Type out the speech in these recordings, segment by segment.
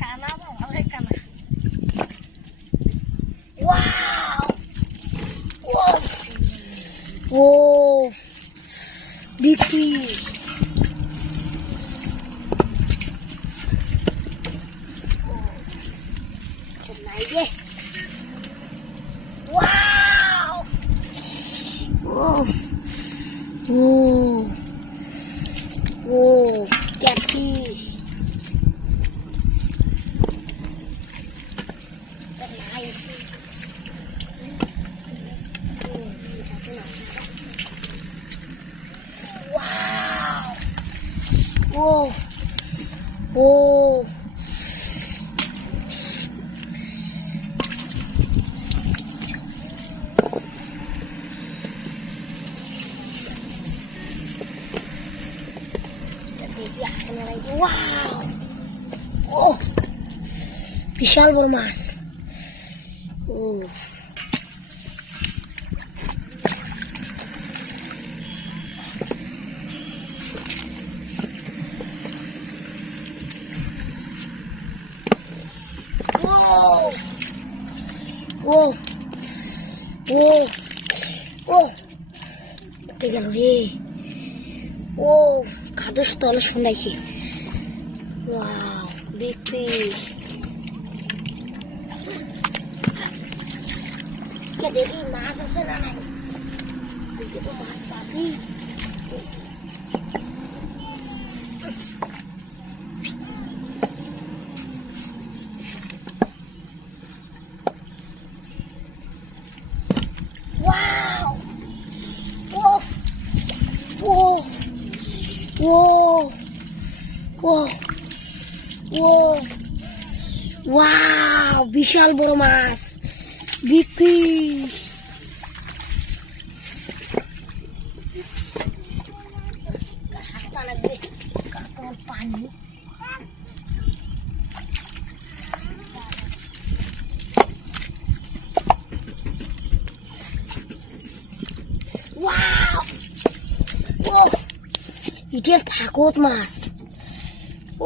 কানা বা ভালো কানা। ওয়াও ও বিক্রি নাইগে। ওয়াও ও ও ও ক্যাটফিশ ও ও ওয়াও ও বিশাল বড় মাছ। ও ও ও ও উঠে গেল রে। ও কাদুস তলে শোনাইছে। ওয়াও বিক্রি দেখি মাছ আছে না নাই। তো মাছ পাসি Wow! Whoa! Whoa! Whoa! Whoa! Whoa! Wow! বিশাল বড় মাছ বিক্রি। হাসতে লাগবে কারণ পানি। Wow! Oh! Ikan takut mas.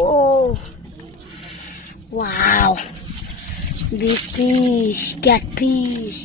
Oh! Wow! Big fish, catfish.